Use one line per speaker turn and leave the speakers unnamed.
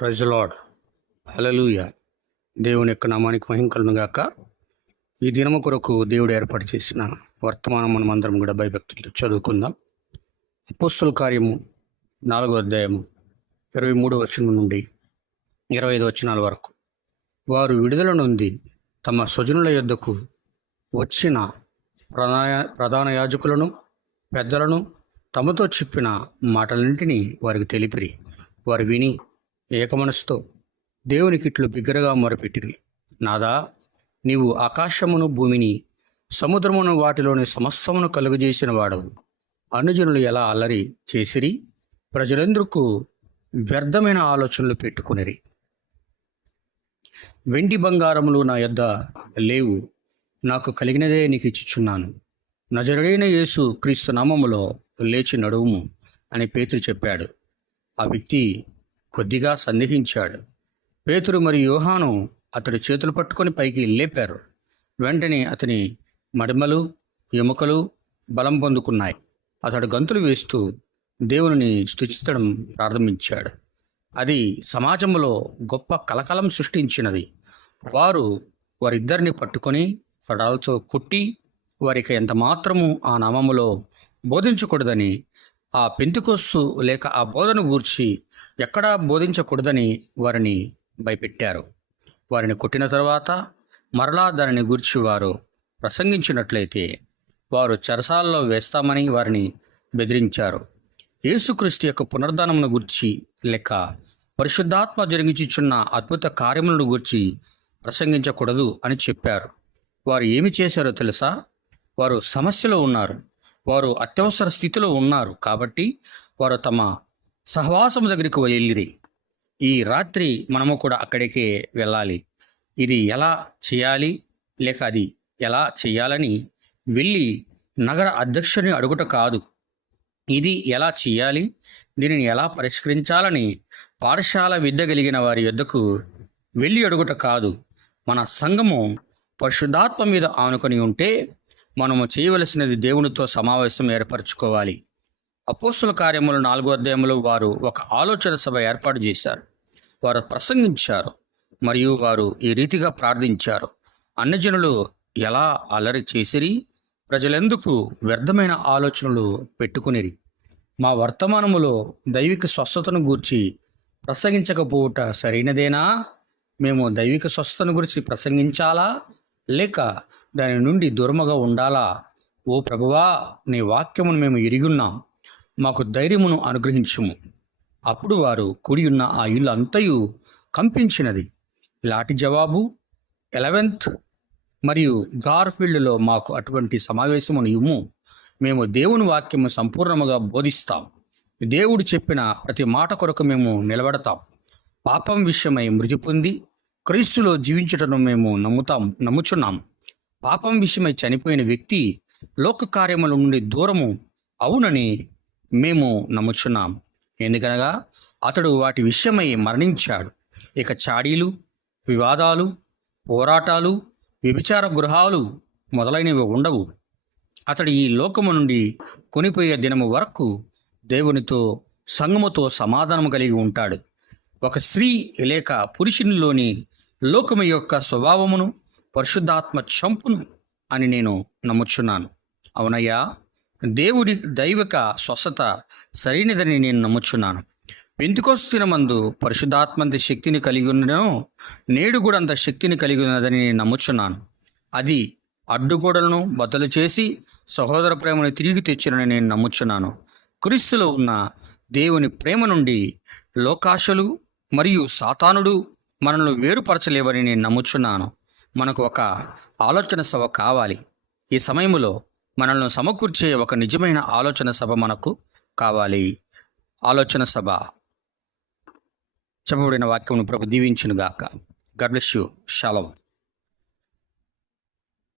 ప్రజలాడ్ హలలుయ దేవుని యొక్క నామానికి మహింకలను గాక. ఈ దినము కొరకు దేవుడు ఏర్పాటు చేసిన వర్తమానం మనం అందరం కూడా భయభక్తులతో చదువుకుందాం. అపోస్తుల కార్యము నాలుగో అధ్యాయము ఇరవై మూడో వచనం నుండి ఇరవై ఐదు వచనాల వరకు. వారు విడుదల నుండి తమ స్వజనుల యొద్దకు వచ్చిన ప్రధాన ప్రధాన యాజకులను పెద్దలను తమతో చెప్పిన మాటలన్నింటినీ వారికి తెలిపిరి. వారు విని ఏకమనసుతో దేవునికిట్లు బిగ్గరగా మొరపెట్టిరి. నాదా నీవు ఆకాశమును భూమిని సముద్రమును వాటిలోని సమస్తమును కలుగజేసిన వాడవు. అనుజనులు ఎలా అల్లరి చేసిరి? ప్రజలందరకు వ్యర్థమైన ఆలోచనలు పెట్టుకునిరి. వెండి బంగారములు నా యొద్ద లేవు. నాకు కలిగినదే నీకు ఇచ్చుచున్నాను. నజరుడైన యేసు క్రీస్తు నామములో లేచి నడువుము అని పేతురు చెప్పాడు. ఆ వ్యక్తి కొద్దిగా సందేహించాడు పేతురు మరియు యోహాను అతడి చేతులు పట్టుకొని పైకి లేపారు. వెంటనే అతని మడిమలు ఎముకలు బలం పొందుకున్నాయి. అతడు గంతులు వేస్తూ దేవుని స్తుతించడం ప్రారంభించాడు. అది సమాజంలో గొప్ప కలకలం సృష్టించినది. వారు వారిద్దరిని పట్టుకొని కొడాలతో కొట్టి వారికి ఎంత మాత్రము ఆ నామములో బోధించకూడదని ఆ పెంతికొస్సు లేక ఆ బోధన గూర్చి ఎక్కడా బోధించకూడదని వారిని భయపెట్టారు. వారిని కొట్టిన తర్వాత మరలా దానిని గూర్చి వారు ప్రసంగించినట్లయితే వారు చెరసాలలో వేస్తామని వారిని బెదిరించారు. యేసుక్రీస్తు యొక్క పునర్ధానమును గురించి లేక పరిశుద్ధాత్మ జరిగించుచున్న అద్భుత కార్యములను గురించి ప్రసంగించకూడదు అని చెప్పారు. వారు ఏమి చేశారో తెలుసా? వారు సమస్యలో ఉన్నారు. వారు అత్యవసర స్థితిలో ఉన్నారు కాబట్టి వారు తమ సహవాసం దగ్గరికి వెళ్ళిరి. ఈ రాత్రి మనము కూడా అక్కడికే వెళ్ళాలి. ఇది ఎలా చేయాలి? లేక అది ఎలా చేయాలని వెళ్ళి నగర అధ్యక్షుని అడుగుట కాదు. ఇది ఎలా చేయాలి? దీనిని ఎలా పరిష్కరించాలని పాఠశాల విద్య కలిగిన వారి యొద్దకు వెళ్ళి అడుగుట కాదు. మన సంఘము పరిశుద్ధాత్మ మీద ఆనుకొని ఉంటే మనము చేయవలసినది దేవునితో సమావేశం ఏర్పరచుకోవాలి. అపోస్తుల కార్యములు నాలుగో అధ్యాయంలో వారు ఒక ఆలోచన సభ ఏర్పాటు చేశారు. వారు ప్రసంగించారు మరియు వారు ఈ రీతిగా ప్రార్థించారు. అన్నజనులు ఎలా అలరి చేసిరి? ప్రజలెందుకు వ్యర్థమైన ఆలోచనలు పెట్టుకునిరి? మా వర్తమానములో దైవిక స్వస్థతను గూర్చి ప్రసంగించకపోవుట సరైనదేనా? మేము దైవిక స్వస్థతను గురించి ప్రసంగించాలా? లేక దాని నుండి దూరముగా ఉండాలా? ఓ ప్రభువా నీ వాక్యమును మేము ఇరిగున్నాం మాకు ధైర్యమును అనుగ్రహించుము. అప్పుడు వారు కూడి ఉన్న ఆ ఇల్లు అంతయు కంపించినది. ఇలాంటి జవాబు ఎలెవెంత్ మరియు గార్ఫీల్డ్లో మాకు అటువంటి సమావేశమును ఇమ్ము మేము దేవుని వాక్యము సంపూర్ణముగా బోధిస్తాం. దేవుడు చెప్పిన ప్రతి మాట కొరకు మేము నిలబడతాం. పాపం విషయమై మృతి పొంది క్రీస్తులో జీవించటను మేము నమ్ముతాం నమ్ముచున్నాం. పాపం విషయమై చనిపోయిన వ్యక్తి లోక కార్యముల నుండి దూరము అవునని మేము నమ్ముచున్నాం ఎందుకనగా అతడు వాటి విషయమై మరణించాడు. ఇక చాడీలు వివాదాలు పోరాటాలు వ్యభిచార గృహాలు మొదలైనవి ఉండవు. అతడు ఈ లోకము నుండి కొనిపోయే దినము వరకు దేవునితో సంగముతో సమాధానం కలిగి ఉంటాడు. ఒక స్త్రీ లేక పురుషునిలోని లోకము యొక్క స్వభావమును పరిశుద్ధాత్మ చంపును అని నేను నమ్ముచున్నాను. అవునయ్యా? దేవుడి దైవిక స్వస్థత సరైనదని నేను నమ్ముచున్నాను. పెంతుకొస్తున్న మందు పరిశుద్ధాత్మంత శక్తిని కలిగి ఉండడం నేడు కూడా అంత శక్తిని కలిగి ఉన్నదని నేను నమ్ముచున్నాను. అది అడ్డుగోడలను బద్దలు చేసి సహోదర ప్రేమను తిరిగి తెచ్చినని నేను నమ్ముచున్నాను. క్రీస్తులో ఉన్న దేవుని ప్రేమ నుండి లోకాశలు మరియు సాతానుడు మనల్ని వేరుపరచలేవని నేను నమ్ముచున్నాను. మనకు ఒక ఆలోచన సభ కావాలి. ఈ సమయంలో మనల్ని సమకూర్చే ఒక నిజమైన ఆలోచన సభ మనకు కావాలి. ఆలోచన సభ. చెప్పబడిన వాక్యమును ప్రభు దీవించునుగాక. God bless you. షాలవం